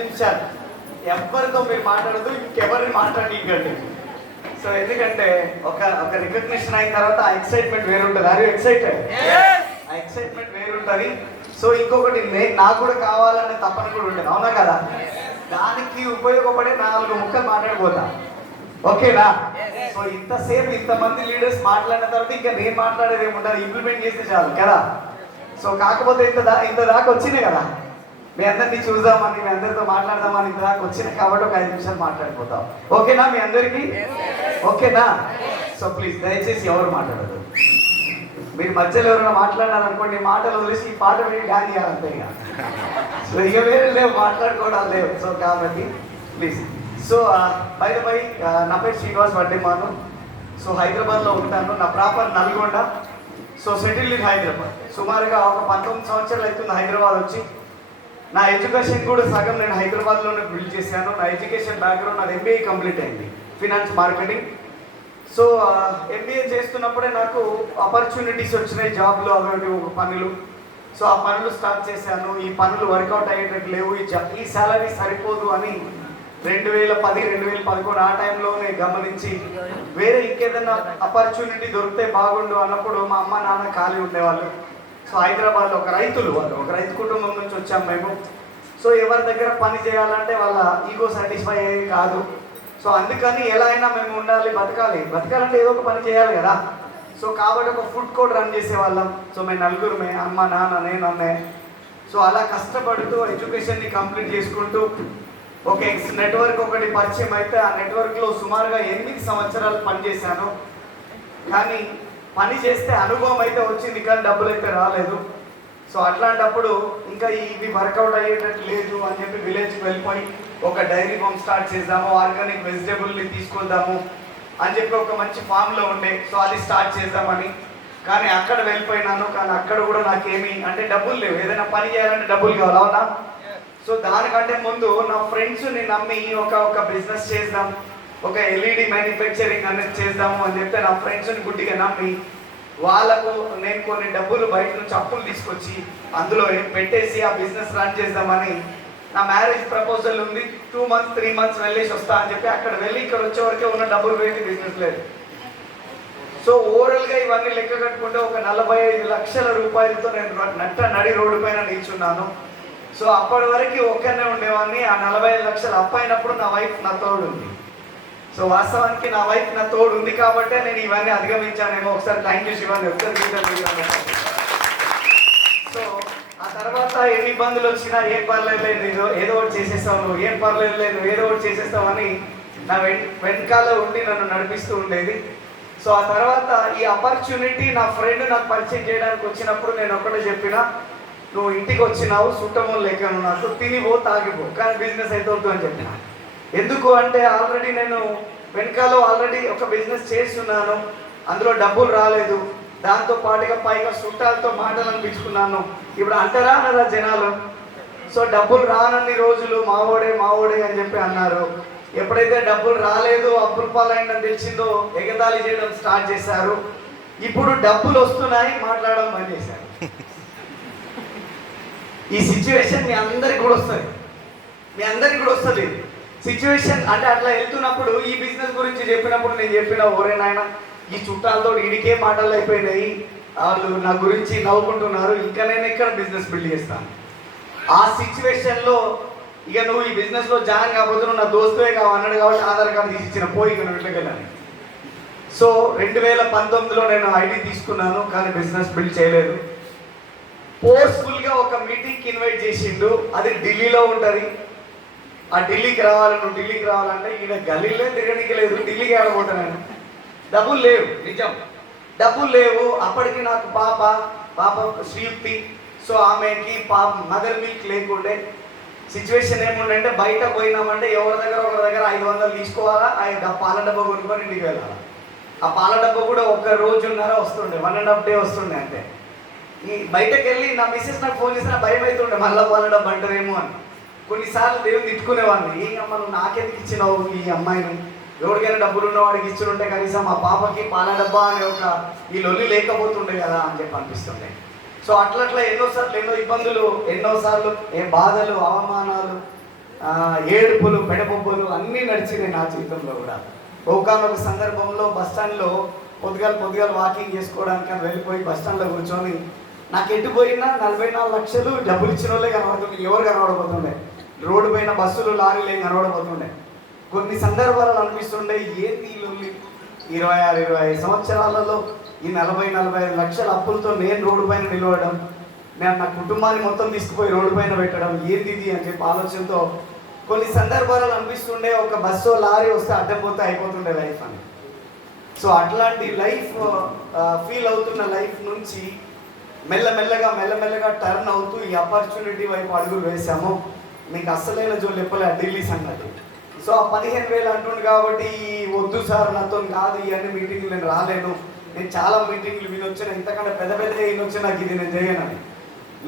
నిమిషాలు ఎవరితో మీరు మాట్లాడదు, ఇంకెవరిని మాట్లాడించండి. సో ఎందుకంటే ఒక ఒక రికగ్నిషన్ అయిన తర్వాత ఆ ఎక్సైట్మెంట్ వేరుంటుంది. అది ఎక్సైటెడ్, ఆ ఎక్సైట్మెంట్ వేరుంటుంది. సో ఇంకొకటి నాకు కూడా కావాలనే తప్పన కూడా ఉంటుంది, అవునా కదా? దానికి ఉపయోగపడే 4 ముక్కలు మాట్లాడిపోతా, ఓకేనా? సో ఇంతసేపు ఇంతమంది లీడర్స్ మాట్లాడిన తర్వాత ఇంకా నేను మాట్లాడేది ఏముంటుంది, ఇంప్లిమెంట్ చేస్తే చాలు కదా. సో కాకపోతే ఇంత దాకా వచ్చినాయి కదా, మీ అందరినీ చూద్దామని, మీ అందరితో మాట్లాడదామని ఇంత దాకా వచ్చినాయి కాబట్టి ఒక 5 నిమిషాలు మాట్లాడిపోతాం, ఓకేనా మీ అందరికీ? ఓకేనా? సో ప్లీజ్ దయచేసి ఎవరు మాట్లాడదు. మీరు మధ్యలో ఎవరైనా మాట్లాడారనుకోండి, మాటలు వదిలేసి ఈ పాట విని డాన్స్ చేయాలంతే ఇక. సో ఇక వేరే లేవు, మాట్లాడుకోవడాలు లేవు. సో కాబట్టి please. So by the by, నా పేరు శ్రీనివాస్ వడ్డేమాను. సో హైదరాబాద్లో ఉంటాను. నా proper Nalgonda. So settle in Hyderabad. సుమారుగా ఒక 19 సంవత్సరాలు అవుతుంది హైదరాబాద్ వచ్చి. నా ఎడ్యుకేషన్ కూడా సగం నేను హైదరాబాద్లోనే బిల్డ్ చేశాను. నా ఎడ్యుకేషన్ బ్యాక్గ్రౌండ్ నాది MBA కంప్లీట్ అయింది, ఫినాన్స్ మార్కెటింగ్. సో MBA చేస్తున్నప్పుడే నాకు ఆపర్చునిటీస్ వచ్చినాయి, జాబ్లో అవి పనులు. సో ఆ పనులు స్టార్ట్ చేశాను. ఈ పనులు వర్కౌట్ అయ్యేటట్టు లేవు, ఈ శాలరీ సరిపోదు అని 2010, 2011 ఆ టైంలోనే గమనించి వేరే ఇంకేదైనా ఆపర్చునిటీ దొరికితే బాగుండు అన్నప్పుడు మా అమ్మ నాన్న ఖాళీ ఉండేవాళ్ళు. సో హైదరాబాద్లో ఒక రైతు కుటుంబం నుంచి వచ్చాం మేము. సో ఎవరి దగ్గర పని చేయాలంటే వాళ్ళ ఈగో సాటిస్ఫై అయ్యేది కాదు. సో అందుకని ఎలా అయినా మేము ఉండాలి, బతకాలంటే ఏదో ఒక పని చేయాలి కదా. సో కాబట్టి ఒక ఫుడ్ కోర్ట్ రన్ చేసేవాళ్ళం. సో మేము 4 అమ్మ నాన్న నేను అన్నయ్య. సో అలా కష్టపడుతూ ఎడ్యుకేషన్ని కంప్లీట్ చేసుకుంటూ ఒక నెట్వర్క్ ఒకటి పరిచయం అయితే ఆ నెట్వర్క్లో సుమారుగా 8 సంవత్సరాలు పనిచేశాను. కానీ పని చేస్తే అనుభవం అయితే వచ్చింది, కానీ డబ్బులు అయితే రాలేదు. సో అట్లాంటప్పుడు ఇంకా ఇవి వర్కౌట్ అయ్యేటట్టు లేదు అని చెప్పి విలేజ్కి వెళ్ళిపోయి ఒక డైరీ ఫామ్ స్టార్ట్ చేద్దాము, ఆర్గానిక్ వెజిటేబుల్ని తీసుకొద్దాము అని చెప్పి ఒక మంచి ఫామ్లో ఉండే. సో అది స్టార్ట్ చేద్దామని, కానీ అక్కడ వెళ్ళిపోయినాను. కానీ అక్కడ కూడా నాకేమి అంటే డబ్బులు లేవు, ఏదైనా పని చేయాలంటే డబ్బులు కావాలి, అవునా? సో దానికంటే ముందు నా ఫ్రెండ్స్ని నమ్మి ఒక బిజినెస్ చేద్దాం, ఒక LED మ్యానుఫ్యాక్చరింగ్ అనేది చేద్దాము అని చెప్తే నా ఫ్రెండ్స్ని గుడ్డిగా నమ్మి వాళ్ళకు నేను కొన్ని డబ్బులు బయట నుంచి అప్పులు తీసుకొచ్చి అందులో పెట్టేసి ఆ బిజినెస్ రన్ చేద్దామని. నా మ్యారేజ్ ప్రపోజల్ ఉంది, 2 months 3 months వెళ్ళేసి వస్తా అని చెప్పి అక్కడ వెళ్ళి ఇక్కడ వచ్చే వరకే ఉన్న డబ్బులు పెట్టి బిజినెస్ లేదు. సో ఓవరాల్గా ఇవన్నీ లెక్క కట్టుకుంటే ఒక 45 లక్షల రూపాయలతో నేను నడి రోడ్డు పైన నిల్చున్నాను. సో అప్పటి వరకు ఒక్కనే ఉండేవాడిని. ఆ 45 లక్షలు అప్పైనప్పుడు నా వైఫ్ నా తోడు ఉంది. సో వాస్తవానికి నా వైఫ్ నా తోడు ఉంది కాబట్టే నేను ఇవన్నీ అధిగమించానేమో. ఒకసారి థ్యాంక్ యూ శివాని, ఒకసారి. సో ఆ తర్వాత ఎన్ని ఇబ్బందులు వచ్చినా ఏం పర్లేదు, ఏదో ఒకటి చేసేస్తావు నువ్వు, ఏం పర్లేదు లేదు, ఏదో ఒకటి చేసేస్తావు అని నా వెనకాల ఉండి నన్ను నడిపిస్తూ ఉండేది. సో ఆ తర్వాత ఈ ఆపర్చునిటీ నా ఫ్రెండ్ నాకు పరిచయం చేయడానికి వచ్చినప్పుడు నేను ఒకటే చెప్పిన, నువ్వు ఇంటికి వచ్చినావు చుట్టము లేక నాకు తినిపో తాగిపో, కానీ బిజినెస్ అయితే వద్దు అని చెప్పిన. ఎందుకు అంటే ఆల్రెడీ నేను వెనకాల ఒక బిజినెస్ చేస్తున్నాను, అందులో డబ్బులు రాలేదు, దాంతో పాటుగా పైగా చుట్టాలతో మాటలు అనిపించుకున్నాను. ఇప్పుడు అంటారా అన్నారా జనాలు? సో డబ్బులు రానన్ని రోజులు మావోడే అని చెప్పి అన్నారు. ఎప్పుడైతే డబ్బులు రాలేదు, అప్పుల పాలైందని తెలిసిందో ఎగతాళి చేయడం స్టార్ట్ చేశారు. ఇప్పుడు డబ్బులు వస్తున్నాయి, మాట్లాడడం బంద్ చేశారు. ఈ సిచ్యువేషన్ మీ అందరికి కూడా వస్తుంది, సిచ్యువేషన్. అంటే అట్లా వెళ్తున్నప్పుడు ఈ బిజినెస్ గురించి చెప్పినప్పుడు నేను చెప్పిన, ఓరే నాయన ఈ చుట్టాలతో ఇడికే మాటలు అయిపోయినాయి, వాళ్ళు నా గురించి నవ్వుకుంటున్నారు, ఇంకా నేను ఎక్కడ బిజినెస్ బిల్డ్ చేస్తాను. ఆ సిచ్యువేషన్లో ఇక నువ్వు ఈ బిజినెస్లో జాయిన్ కాకపోతే నువ్వు నా దోస్తువే అన్నాడు కాబట్టి ఆధార్ కార్డు తీసి ఇచ్చిన, పోయి ఇక నువ్వు వెళ్ళాను. సో 2019లో నేను ఐడి తీసుకున్నాను, కానీ బిజినెస్ బిల్డ్ చేయలేదు. ఫోర్స్ఫుల్గా ఒక మీటింగ్కి ఇన్వైట్ చేసిండు, అది ఢిల్లీలో ఉంటుంది. ఆ ఢిల్లీకి రావాలంటే ఈయన గల్లీలో తిరగడానికి లేదు, ఢిల్లీకి ఆడబోతాను నేను. డబ్బులు లేవు, నిజం డబ్బులు లేవు. అప్పటికి నాకు పాప శ్రీయుక్తి. సో ఆమెకి మదర్ మిల్క్ లేకుండే. సిచ్యువేషన్ ఏముండంటే బయట పోయినామంటే ఒకరి దగ్గర 500 తీసుకోవాలా, ఆ పాల డబ్బా కొనుక్కొని ఇంటికి వెళ్ళాలి. ఆ పాల డబ్బా కూడా 1 రోజున్నర వస్తుండే, 1.5 day వస్తుండే. అంతే. ఈ బయటకు వెళ్ళి నా మిస్సెస్ నాకు ఫోన్ చేసిన భయం అవుతుండే, మళ్ళీ పాల డబ్బా అంటారేమో అని. కొన్నిసార్లు దేవుని తిట్టుకునేవాడిని, ఏ అమ్మ నువ్వు నాకెందుకు ఇచ్చినావు ఈ అమ్మాయిని, ఎవరికైనా డబ్బులు ఉన్నవాడికి ఇచ్చుంటే కనీసం మా పాపకి పాల డబ్బా అనే ఈ లొల్లి లేకపోతుండే కదా అని చెప్పి అనిపిస్తుండే. సో అట్లా ఎన్నో ఇబ్బందులు, ఎన్నోసార్లు బాధలు, అవమానాలు, ఏడుపులు పెడబొబ్బులు అన్నీ నడిచినాయి నా జీవితంలో కూడా. ఒకనొక సందర్భంలో బస్టాండ్లో పొద్దుగాల వాకింగ్ చేసుకోవడానికి అని వెళ్ళిపోయి బస్టాండ్లో కూర్చొని నాకు ఎటు పోయినా 44 లక్షలు డబ్బులు ఇచ్చిన వాళ్ళే కనబడుతుండే, ఎవరు కనబడబోతుండే, రోడ్డు పైన బస్సులు లారీలు ఏం కనబడబోతుండే. కొన్ని సందర్భాలు అనిపిస్తుండే ఏంటి 26-25 సంవత్సరాలలో ఈ 40-45 లక్షల అప్పులతో నేను రోడ్డు పైన నిలవడం, నేను నా కుటుంబాన్ని మొత్తం తీసుకుపోయి రోడ్డు పైన పెట్టడం ఏంది ఇది అని చెప్పి ఆలోచనతో కొన్ని సందర్భాలు అనిపిస్తుండే ఒక బస్సు లారీ వస్తే అడ్డం పోతే అయిపోతుండే లైఫ్ అని. సో అట్లాంటి లైఫ్ ఫీల్ అవుతున్న లైఫ్ నుంచి మెల్లమెల్లగా టర్న్ అవుతూ ఈ ఆపర్చునిటీ వైపు అడుగులు వేసాము. మీకు అస్సలైన జోలు చెప్పలే ఢిల్లీ సంగతి. సో ఆ 15,000 అంటుండు కాబట్టి వద్దు సార్ నాతో కాదు ఇవన్నీ మీటింగ్లు నేను రాలేను, నేను చాలా మీటింగ్లు వినొచ్చిన ఇంతకంటే పెద్ద వినొచ్చి నాకు ఇది నేను చేయనని.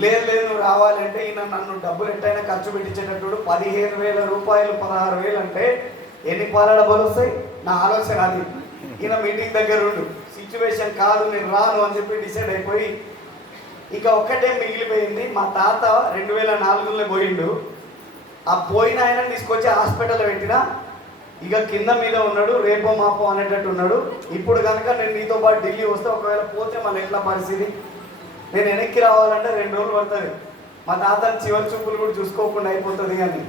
లేదు నువ్వు రావాలంటే ఈయన నన్ను డబ్బులు ఎట్టయినా ఖర్చు పెట్టించేటప్పుడు 15,000 రూపాయలు 16,000 అంటే ఎన్ని పాల డబ్బులు వస్తాయి? నా ఆలోచన అది. ఈయన మీటింగ్ దగ్గర ఉండు, సిచ్యువేషన్ కాదు నేను రాను అని చెప్పి డిసైడ్ అయిపోయి ఇక ఒక్కటే మిగిలిపోయింది. మా తాత 2004లో పోయిండు. ఆ పోయిన ఆయన తీసుకొచ్చి హాస్పిటల్ పెట్టినా ఇక కింద మీద ఉన్నాడు, రేపో మాపో అనేటట్టు ఉన్నాడు. ఇప్పుడు కనుక నేను నీతో పాటు ఢిల్లీ వస్తే ఒకవేళ పోతే మళ్ళీ ఎట్లా పరిస్థితి? నేను వెనక్కి రావాలంటే 2 రోజులు పడుతుంది. మా తాతని చివరి చూపులు కూడా చూసుకోకుండా అయిపోతుంది. కానీ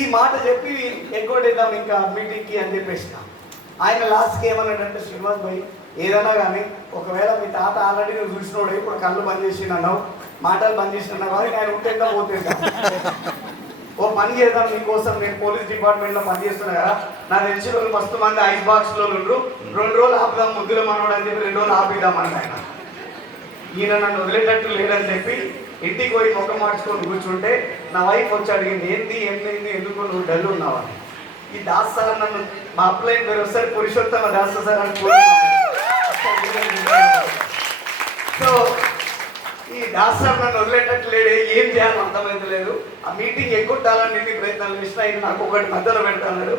ఈ మాట చెప్పి ఎగ్గొట్టేద్దాం ఇంకా మీటింగ్కి అని చెప్పేసిన. ఆయన లాస్ట్కి ఏమన్నాడంటే, శ్రీనివాస్ భాయ్ ఏదైనా కానీ ఒకవేళ మీ తాత ఆల్రెడీ నువ్వు చూసినోడు, ఇప్పుడు కళ్ళు బంద్ చేసినావు, మాటలు బంద్ చేసినావు, కానీ ఆయన ఉంటేదా పోతేదా ఓ పని చేద్దాం నీకోసం, నేను పోలీస్ డిపార్ట్మెంట్లో పని చేస్తున్నా కదా, నాకు తెలిసిన వాళ్ళు మస్తు మంది ఐస్ బాక్స్లో ఉండ్రు, 2 రోజులు ఆపుదాం ముద్దుల మనోడు అని చెప్పి 2 రోజులు ఆపిద్దామని ఆయన. ఈయన నన్ను వదిలేటట్టు లేదని చెప్పి ఇంటికి పోయి ముఖం మార్చుకొని కూర్చుంటే నా వైఫ్ వచ్చి అడిగింది, ఏమైంది ఎందుకు నువ్వు డల్ ఉన్నావని. ఈ దాస్ సార్ నన్ను మా అప్లైన్ పేరు వస్తారు పురుషోత్తమ దాస్ సార్ అని. సో ఈ దాస్ సార్ నన్ను వదిలేటట్టు లేడే, ఏం చేయాలో అర్థమైతలేదు. ఆ మీటింగ్ ఎగ్గొట్టాలని ఎన్ని ప్రయత్నాలు చేసినా ఆయన నాకు ఒకటి మధ్యలో పెడతాడు,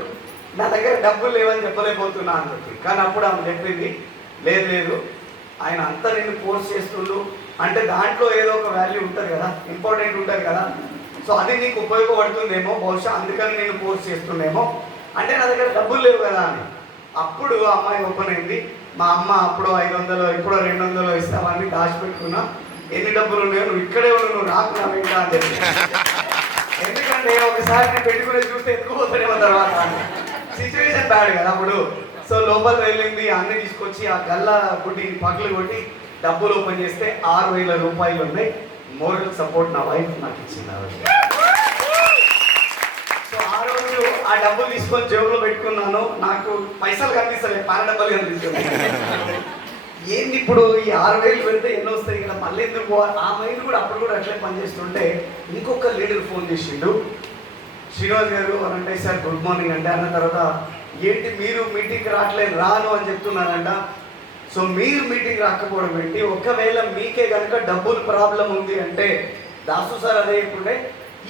నా దగ్గర డబ్బులు లేవని చెప్పలేకపోతున్నా అని చెప్పి. కానీ అప్పుడు ఆమె చెప్పింది, లేదు ఆయన అంతా నిన్ను ఫోర్స్ చేస్తుండు అంటే దాంట్లో ఏదో ఒక వాల్యూ ఉంటుంది కదా, ఇంపార్టెంట్ ఉంటుంది కదా, సో అది నీకు ఉపయోగపడుతుందేమో బహుశా, అందుకని నేను ఫోర్స్ చేస్తుండేమో అంటే నా దగ్గర డబ్బులు లేవు కదా అని. అప్పుడు అమ్మాయి ఓపెన్ అయింది. మా అమ్మ అప్పుడు 500 ఇప్పుడు 200 ఇస్తామని దాచిపెట్టుకున్నా, ఎన్ని డబ్బులు ఉన్నాయో నువ్వు ఇక్కడే ఉండు, నువ్వు రాకున్నా వెంట అని చెప్పి. ఎందుకంటే ఒకసారి నేను పెట్టుకునే చూస్తే ఎత్తుకుపోతాడేమో తర్వాత, సిచ్యువేషన్ బ్యాడ్ కదా అప్పుడు. సో లోపల వెళ్ళింది, అన్ని తీసుకొచ్చి ఆ గల్లా గుడ్డిని పగులు కొట్టి డబ్బులు ఓపెన్ చేస్తే 6,000 రూపాయలు ఉన్నాయి. మోరల్ సపోర్ట్ నా వైఫ్ నాకు ఇచ్చింది. సో ఆ రోజు ఆ డబ్బులు తీసుకొని జేబులో పెట్టుకున్నాను. నాకు పైసలు కనిపిస్తలేదు, పాల డబ్బులు కనిపిస్తుంది. ఏంది ఇప్పుడు ఈ 6,000 పెడితే ఎన్నో వస్తాయి కదా, మళ్ళీ ఎందుకు పోవాలి? ఆ మైండ్ కూడా అప్పుడు కూడా అట్లే పనిచేస్తుంటే ఇంకొక లీడర్ ఫోన్ చేసిండు, శ్రీనివాస్ గారు అని అంటే, సార్ గుడ్ మార్నింగ్ అంటే అన్న తర్వాత, ఏంటి మీరు మీటింగ్కి రావట్లేదు, రాను అని చెప్తున్నారంట. సో మీరు మీటింగ్ రాకపోవడం ఏంటి? ఒకవేళ మీకే కనుక డబ్బులు ప్రాబ్లం ఉంది అంటే దాసు సార్ అదే చెప్పుండే,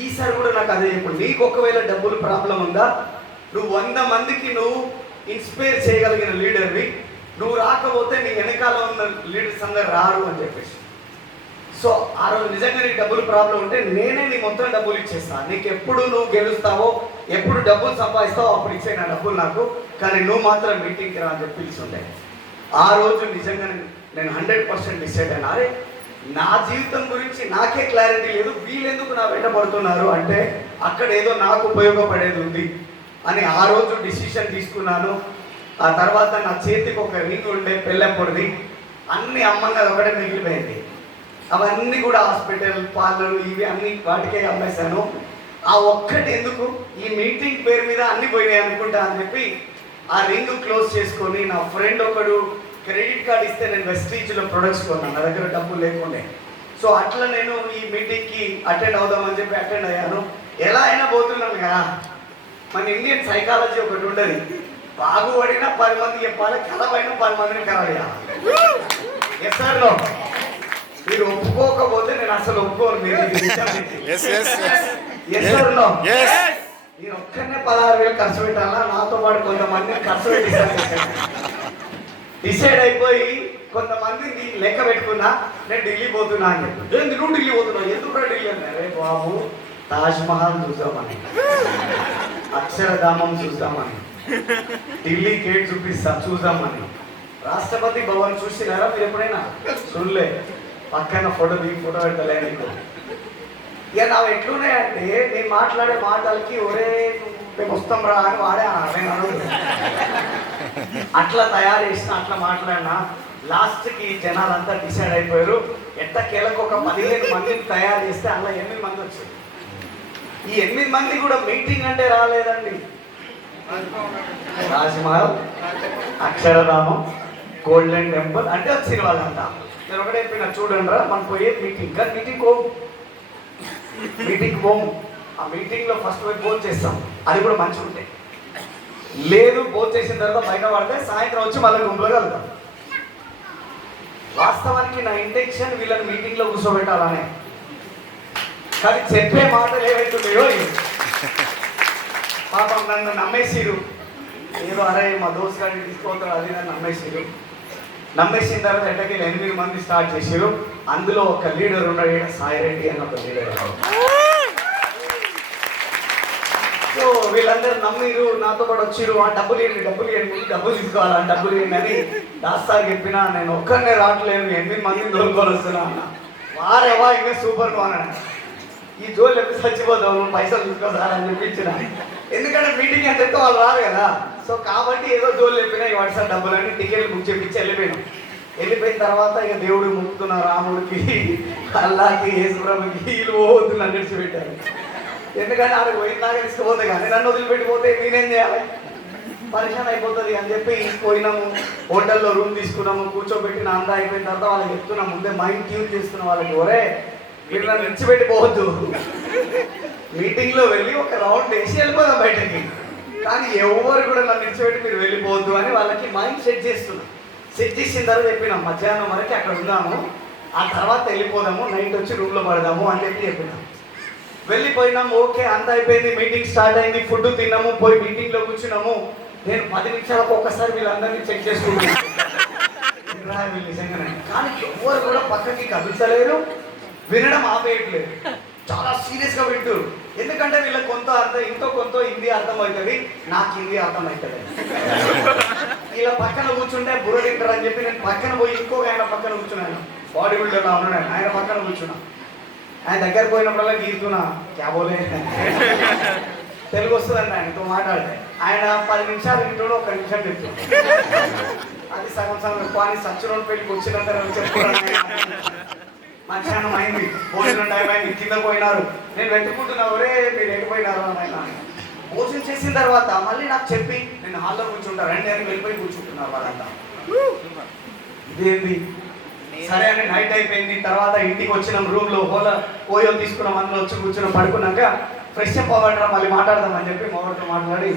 ఈసారి కూడా నాకు అదే చెప్పండి, నీకు ఒకవేళ డబ్బులు ప్రాబ్లం ఉందా, నువ్వు 100 మందికి నువ్వు ఇన్స్పైర్ చేయగలిగిన లీడర్వి, నువ్వు రాకపోతే నీ వెనకాల ఉన్న లీడర్స్ అందరు రారు అని చెప్పేసి. సో ఆ రోజు నిజంగా నీకు డబ్బులు ప్రాబ్లం ఉంటే నేనే నీ మొత్తం డబ్బులు ఇచ్చేస్తాను, నీకు ఎప్పుడు నువ్వు గెలుస్తావో ఎప్పుడు డబ్బులు సంపాదిస్తావో అప్పుడు ఇచ్చే నా డబ్బులు నాకు, కానీ నువ్వు మాత్రం మీటింగ్కి రా అని చెప్పి పిలుచుండే. ఆ రోజు నిజంగా నేను 100% డిసైడ్ అయినా, అరే నా జీవితం గురించి నాకే క్లారిటీ లేదు, వీళ్ళెందుకు నా వెంట పడుతున్నారు అంటే అక్కడ ఏదో నాకు ఉపయోగపడేది ఉంది అని ఆ రోజు డిసిషన్ తీసుకున్నాను. ఆ తర్వాత నా చేతికి ఒక రింగ్ ఉండే పెళ్ళెప్పటిది, అన్ని అమ్మంగా ఒకటే మిగిలిపోయింది. అవన్నీ కూడా హాస్పిటల్ పార్లర్ ఇవి అన్ని వాటికే అమ్మేశాను. ఆ ఒక్కటి ఎందుకు, ఈ మీటింగ్ పేరు మీద అన్ని పోయినాయి అనుకుంటా అని చెప్పి ఆ రింగ్ క్లోజ్ చేసుకొని, నా ఫ్రెండ్ ఒకడు క్రెడిట్ కార్డ్ ఇస్తే నేను వెస్టీజ్లో ప్రొడక్ట్స్ కొన్నాను, నా దగ్గర డబ్బులు లేకుండే. సో అట్లా నేను ఈ మీటింగ్కి అటెండ్ అవుదామని చెప్పి అటెండ్ అయ్యాను. ఎలా అయినా పోతున్నాను కదా, మన ఇండియన్ సైకాలజీ ఒకటి ఉండదు, బాగుపడినా 10 మంది చెప్పాలి, కలవైనా 10 మందిని కలవేయాలి. ఎస్ఆర్లో మీరు ఒప్పుకోకపోతే నేను అసలు ఒప్పుకోను. ఎస్ఆర్లో నేను ఒక్కనే 16,000 ఖర్చు పెట్టాలా, నాతో పాటు కొంతమందిని ఖర్చు పెట్టి డిసైడ్ అయిపోయి కొంతమందిని లెక్క పెట్టుకున్నా, నేను ఢిల్లీ పోతున్నా అని చెప్పి. నువ్వు ఢిల్లీ పోతున్నావు, ఎందుకు ఢిల్లీ అన్నా? రే బాబు తాజ్ మహల్ చూద్దామని, అక్షరధామం చూద్దామని, ఢిల్లీ గేట్ చూద్దామని, రాష్ట్రపతి భవన్ చూసినారా మీరు ఎప్పుడైనా? చూడలే. పక్కన ఫోటో పెట్టలే నీకు. ఇక నా ఎట్లున్నాయంటే నేను మాట్లాడే మాటలకి ఒరే మేము వస్తాం రా అని వాడే అట్లా తయారు చేసిన, అట్లా మాట్లాడినా. లాస్ట్కి జనాలంతా డిసైడ్ అయిపోయారు. ఎట్టకేలకు ఒక 15 మందిని తయారు చేస్తే అలా 8 మంది వచ్చారు. ఈ 8 మంది కూడా మీటింగ్ అంటే రాలేదండి. తాజ్మహల్, అక్షరధామం, గోల్డెన్ టెంపుల్ అంటే వచ్చిన వాళ్ళంతా. నేను ఒకటే చెప్పిన, చూడండి రా మనం పోయే మీటింగ్, కానీ మీటింగ్ పోము. ఆ మీటింగ్లో ఫస్ట్ పోయి భోజనం చేస్తాం, అది కూడా మంచిగా ఉంటాయి. లేదు భోజనం చేసిన తర్వాత బయట పడితే సాయంత్రం వచ్చి మళ్ళీ గుంపులో కలుగుతాం. వాస్తవానికి నా ఇంటెన్షన్ వీళ్ళని మీటింగ్లో కూర్చోబెట్టాలనే, కానీ చెప్పే మాటలు ఏవైతున్నాయో పాపం నన్ను నమ్మేసిరు. ఏదో అరే మా దోస్త్ గారిని తీసుకోతాడు అది నన్ను నమ్మేసిరు. నమ్మేసిన తర్వాత ఎట్టకి 8 మంది స్టార్ట్ చేసారు. అందులో ఒక లీడర్ ఉన్నాడు, సాయిరెడ్డి అని ఒక లీడర్. సో వీళ్ళందరూ నమ్మిరు, నాతో పాటు వచ్చిరు. ఆ డబ్బులు ఇవ్వండి, డబ్బులు తీసుకోవాలి, డబ్బులు ఇవ్వండి అని దాస్తారు చెప్పినా. నేను ఒక్కరినే రావట్లేదు, 8 మందిని దొరుకుని వస్తున్నా అన్న. వారేవా ఇంకా సూపర్ అన్నాడు. ఈ జోలు ఎప్పుడు చచ్చిపోతావు, నువ్వు పైసలు తీసుకోసారా అని చెప్పించిన. ఎందుకంటే మీటింగ్ అని చెప్తే వాళ్ళు రారు కదా. సో కాబట్టి ఏదో జోలు చెప్పినా ఈ వాట్సాప్ డబ్బులని టికెట్లు బుక్ చేపించి వెళ్ళిపోయిన తర్వాత ఇక దేవుడు ముక్కుతున్న రాముడికి, అల్లాకి, యేసుప్రభుకి వీళ్ళు పోవద్దు అని పెట్టారు. ఎందుకంటే ఆడికి పోయినాక తీసుకుపోతే కానీ నన్ను వదిలిపెట్టిపోతే నేనేం చేయాలి, పరిశాన్ అయిపోతుంది అని చెప్పి పోయినాము. హోటల్లో రూమ్ తీసుకున్నాము, కూర్చోబెట్టిన అంతా అయిపోయిన తర్వాత వాళ్ళకి చెప్తున్నాం, ముందే మైండ్ ట్యూన్ చేస్తున్నాం వాళ్ళకి, ఒరే మీరు నన్ను విడిచిపెట్టిపోవద్దు, మీటింగ్లో వెళ్ళి ఒక రౌండ్ వేసి వెళ్ళిపోదాం బయటకి, కానీ ఎవరు కూడా నన్ను విడిచిపెట్టి మీరు వెళ్ళిపోవద్దు అని వాళ్ళకి మైండ్ సెట్ చేస్తున్నాం. సెట్ చేసిన తర్వాత చెప్పినాం మధ్యాహ్నం వరకు అక్కడ ఉన్నాము, ఆ తర్వాత వెళ్ళిపోదాము, నైట్ వచ్చి రూమ్లో పడదాము అని చెప్పినాం. వెళ్ళిపోయినాం. ఓకే అంత అయిపోయింది, మీటింగ్ స్టార్ట్ అయింది, ఫుడ్ తిన్నాము, పోయి మీటింగ్లో కూర్చున్నాము. నేను 10 నిమిషాలకు ఒక్కసారి వీళ్ళందరినీ చెక్ చేసుకుంటున్నాను. నిజంగానే, కానీ ఎవరు కూడా పక్కకి కదులుతలేరు, వినడం ఆపేయట్లేదు, చాలా సీరియస్గా వింటారు. ఎందుకంటే వీళ్ళకి కొంత హిందీ అర్థమవుతుంది, నాకు హిందీ అర్థమవుతుంది. ఇలా పక్కన కూర్చుంటే బుర్ర తింటారు అని చెప్పి నేను పక్కన పోయి ఇంకొక ఆయన పక్కన కూర్చున్నాను, బాడీ బిల్డర్లా ఉన్నాడు ఆయన పక్కన కూర్చున్నా. ఆయన దగ్గర పోయినప్పుడల్లా గీరుతున్నా క్యాబోలే తెలుగు వస్తుందండి ఆయనతో మాట్లాడితే. ఆయన 10 నిమిషాలు వింటాడు, 1 నిమిషం చెప్తాడు. అది సగం కానీ సచ్చినోడు పెళ్ళికి వచ్చినంత చెప్పుకోవడం. మధ్యాహ్నం అయింది, భోజనం టైం అయింది, కింద పోయినారు. నేను వెతుక్కుంటున్నా, ఒరే మీరు ఎడిపోయినారు అని. ఆయన భోజనం చేసిన తర్వాత మళ్ళీ నాకు చెప్పి నేను హాల్లో కూర్చుంటా రండి అని వెళ్ళిపోయి కూర్చుంటున్నారు వాళ్ళంతా. ఇదేంది సరే అని నైట్ అయిపోయింది. తర్వాత ఇంటికి వచ్చినాం, రూమ్లో ఓయో తీసుకున్నాం, అందులో వచ్చి కూర్చున్నాం. పడుకున్నాక ఫ్రెష్ అప్ అవ్వడం మళ్ళీ మాట్లాడదామని చెప్పి మొదటి మాట్లాడి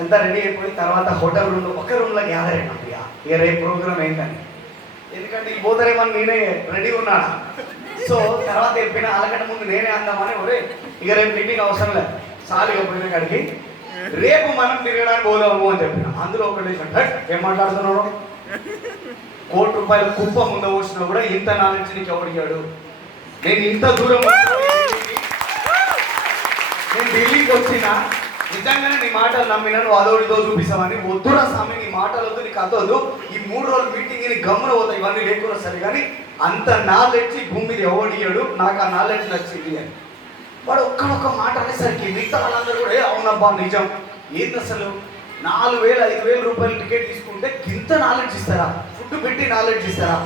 అంతా రెడీ అయిపోయి తర్వాత హోటల్ రూమ్లో ఒక రూమ్లో గ్యాదర్ అయినాం. ఇక రేపు ప్రోగ్రామ్ ఏంటని, ఎందుకంటే ఈ పోతారేమని నేనే రెడీ ఉన్నాను. సో తర్వాత చెప్పిన వాళ్ళకంటే ముందు నేనే అందామని, ఒరే ఇక రేపు మీటింగ్ అవసరం లేదు, సాలిగా పోయిన కాడికి రేపు మనం తిరగడానికి పోదాము అని చెప్పిన. అందులో ఒకటి ఏం మాట్లాడుతున్నాడు, ₹1 కుప్ప ముందు వచ్చినా కూడా ఇంత నాలెడ్జ్ నీకు ఎవడిగాడు, నేను ఇంత దూరం నేను ఢిల్లీకి వచ్చినా నిజంగానే నీ మాటలు నమ్మినా నువ్వు అదోడిదో చూపిస్తామని. వద్దురా స్వామి, నీ మాటలు వద్దు, నీకు అదొద్దు, ఈ 3 రోజుల మీటింగ్ నీ గమ్మున పోతాయి, ఇవన్నీ లేకుండా సరే, కానీ అంత నాలెడ్జ్ భూమి మీద ఎవడిగాడు, నాకు ఆ నాలెడ్జ్ నచ్చింది అని. వాడు ఒక్కడొక్క మాట అనేసరికి మిగతా వాళ్ళందరూ కూడా అవునబ్బా నిజం, ఏంది అసలు 4,000-5,000 రూపాయలు టికెట్ తీసుకుంటే ఇంత నాలెడ్జ్ ఇస్తారా, ఫుడ్ పెట్టి నాలెడ్జ్ ఇస్తారా?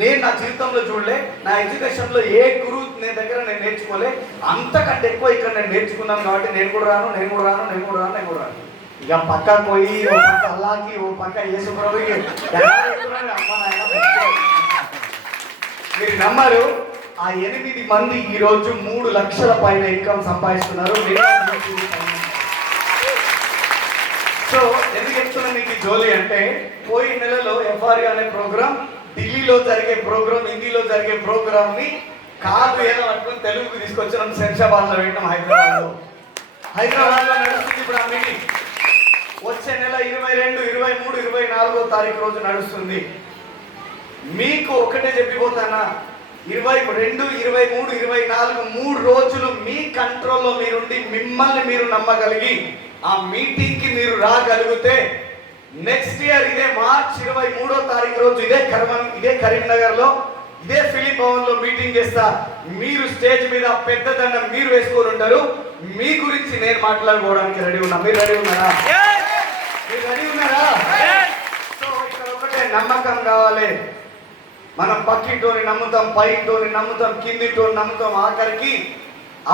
నేను నా జీవితంలో చూడలే, నా ఎడ్యుకేషన్లో ఏ గురువు నేను దగ్గర నేను నేర్చుకోలే, అంతకంటే ఎక్కువ ఇక్కడ నేను నేర్చుకున్నాను. కాబట్టి నేను కూడా రాను. ఇక పక్కకు పోయి ఓ పక్క అల్లాకి, ఓ పక్క యేసుప్రభుకి మీరు నమ్మరు, ఆ 8 మంది ఈరోజు 3 లక్షల పైన ఇన్కమ్ సంపాదిస్తున్నారు. సో ఎందుకు చెప్తున్నా మీకు జోలి అంటే, పోయిన నెలలో ఎఫ్ఆర్ఏ అనే ప్రోగ్రామ్, ఢిల్లీలో జరిగే ప్రోగ్రామ్, హిందీలో జరిగే ప్రోగ్రామ్ని కాదు ఏదో పట్టుకుని తెలుగుకి తీసుకొచ్చినాం. శంషాబాద్లో పెట్టినాం, హైదరాబాద్లో నడుస్తుంది ఇప్పుడు ఆ మీటింగ్. వచ్చే నెల 22, 23, 24వ తారీఖు రోజు నడుస్తుంది. మీకు ఒకటే చెప్పిపోతానా, 22, 23, 24 3 రోజులు మీ కంట్రోల్లో మీరుండి మిమ్మల్ని మీరు నమ్మగలిగి ఆ మీటింగ్కి మీరు రాగలిగితే నెక్స్ట్ ఇయర్ ఇదే మార్చ్ 23వ తారీఖు రోజు ఇదే కరీంనగర్లో ఇదే ఫిలిం భవన్లో మీటింగ్ చేస్తా. మీరు స్టేజ్ మీద పెద్ద దండం మీరు వేసుకొని ఉంటారు. మీ గురించి నేను మాట్లాడుకోవడానికి రెడీ ఉన్నా. మీరు రెడీ ఉన్నారా? మీరు రెడీ ఉన్నారా? సో ఇక్కడ ఒకటే నమ్మకం కావాలి. మనం పక్కింటోని నమ్ముతాం, పైంటోని నమ్ముతాం, కిందింటోని నమ్ముతాం, ఆఖరికి